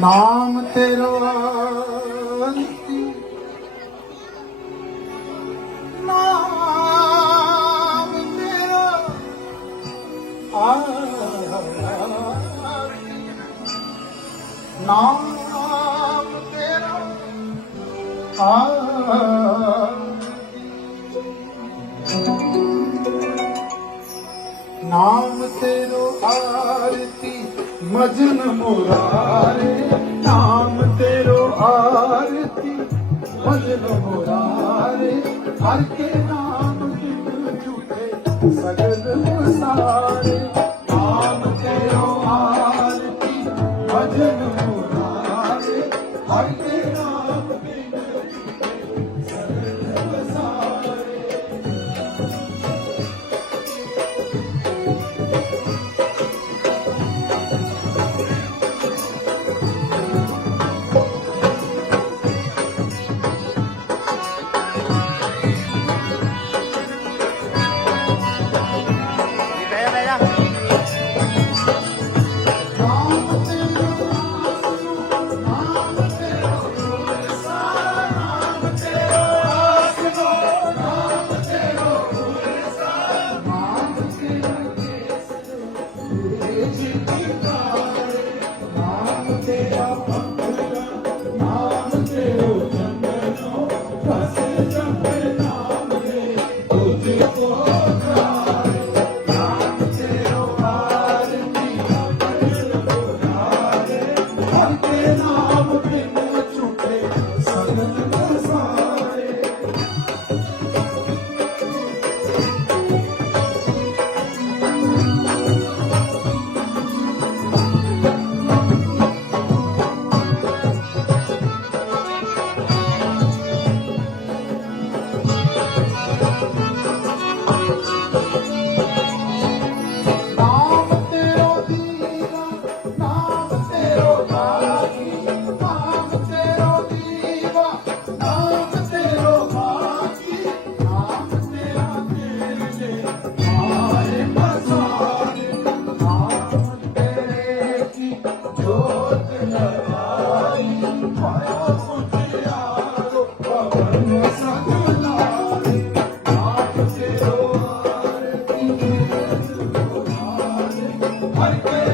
ਨਾਮ ਤੇਰਾ ਨਾਮ ਤੇਰਾ ਆਰਤੀ ਨਾਮ ਤੇਰਾ ਆ ਨਾਮ ਤੇਰੋ ਆਰਤੀ, ਮਜਨ ਮੁਰਾਰੇ। ਨਾਮ ਤੇਰੋ ਆਰਤੀ, ਮਜਨ ਮੁਰਾਰੇ। ਹਰ ਕੇ ਨਾਮ ਕਿਨ ਝੂਠੇ ਸਗਲ ਮੁਸਾਰੇ। ਨਾਮ ਤੇਰੋ ਆਰਤੀ, ਮਜਨ ਮੁਰਾਰੇ। ਹਰ ਕੇ Oh Bye.